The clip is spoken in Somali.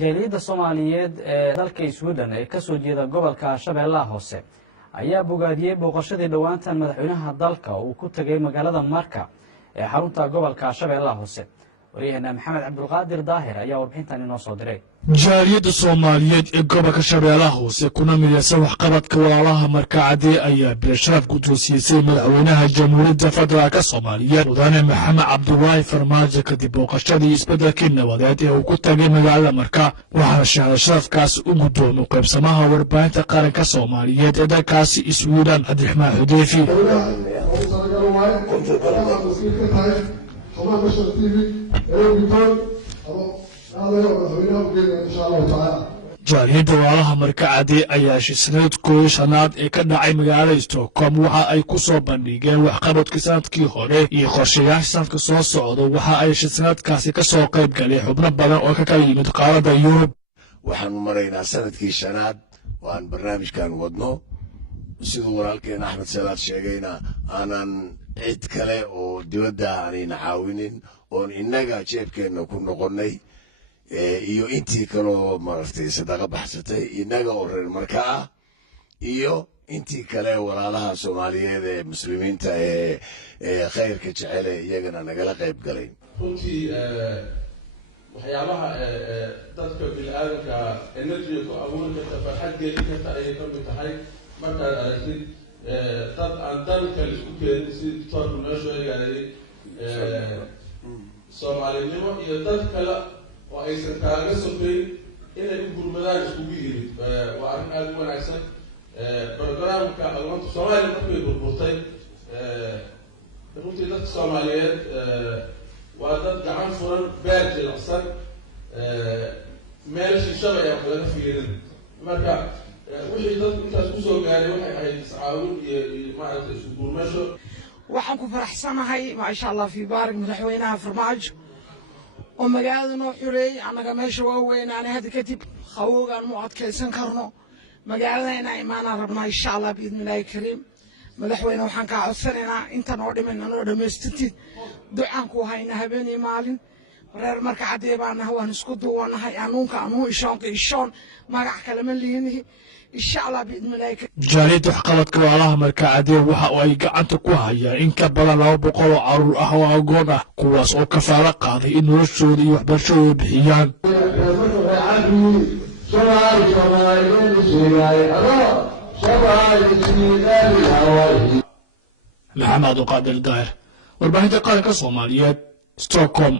jaaliyadda Soomaaliyeed ee dalka Sweden ee ka soo jeeda gobolka Shabeellaha Hoose ayaa bogaadiyay booqashadii dhawaantan madaxweynaha dalka uu ku tagay magaalada Marka ee xarunta gobolka Shabeellaha Hoose. wariyahana Maxamed Cabdulqaadir Daahir ayaa warbixintan inoo soo diray. jaaliyadda Soomaaliyeed ee gobolka Shabeellaha Hoose kuna midaysan waxqabadka walaalaha Marka Cade ayaa bilasharaf ku toosiyay madaxweynaha Jamhuuriyadda Federaalka Soomaaliya Mudane Maxamed Cabdullaahi Farmaajo kadib booqashadii isbeddelkii nabadeed ee uu ku tagay magaalada Marka. waxaana shahaado sharafkaas u guddoomay qaybsamaha warbaahinta qaranka Soomaaliyeed ee dalkaasi Sweden Cabdiraxmaan Xudeyfi. jaaliyadda walaalaha Marka Cade ayaa sanadkooda shanaad ee ka dhacay magaalada Stockholm waxa ay ku soo bandhigeen waxqabadkii sanadkii hore iyo qorshayaasha sanadka soo socda. waxa ay sanadkaasi ka soo qayb galeen xubno badan oo ka kala yimid qaaradda Yurub. waxaanu maraynaa sanadkii shanaad oo aan barnaamijkan wadno siduu walaalkeen Axmed Salaad sheegayna aanan cid kale oo dibadda aanayna caawinin oon innaga jeebkeenna ku noqonnay iyo intii kaloo maaragtay sadaqa baxsatay innaga oo reer Marka ah iyo intii kale walaalaha Soomaaliyeed ee muslimiinta ee khayrka jecel iyagana nagala qayb galay. runtii waxyaabaha dadka bilaadanka energy ku abuuri karta farxad gelin karta ayay ka mid tahay markaad aragtid dad aan dan kale isku keenin si doctor noo sheegayay Soomaalinimo iyo dad kale oo aysan kaaga sokeyn inay u gurmadaan iskugu yimid waa arrin aad u wanaagsan. programka aqoonta Soomaaliya markay burburtay runtii dadka Soomaaliyeed waa dad gacan furan beer jilicsan meel shishada ayaa wax laga fiirin marka wixii dadku intaas ku soo gaaray waxay ahayd iscaawin iyo maaragtay isu gurmasho. waxaan ku faraxsanahay maasha Allah fi baarig madaxweynaha Farmaajo oo magaalada noo xureeyay anaga meesha waa weynaanay hadda kadib khawoogaan mu adkaysan karno magaalada inay imaanaan rabnaa insha Allah biidnillaahi kariim. madaxweyne waxaan kaa codsanaynaa intan oo dhiman anoo dhammaystirtid ducaan ku hayna habeen iyo maalin reer Marka Cade baanahay waan isku duwanahay anuunka anuu ishoon magac kale ma liinihi insha Allah biidnillaahi kariim. jaaliyadda waxqabadka walaalaha Marka Cade waxa ay gacanta ku hayaan in ka badan 200 oo caruur ah oo agoon ah kuwaas oo kafaalo qaaday in noloshooda iyo waxbarashadooda bixiyaan. maxamed cabdulqaadir daahir warbaahinta qaranka Soomaaliyeed Stockholm.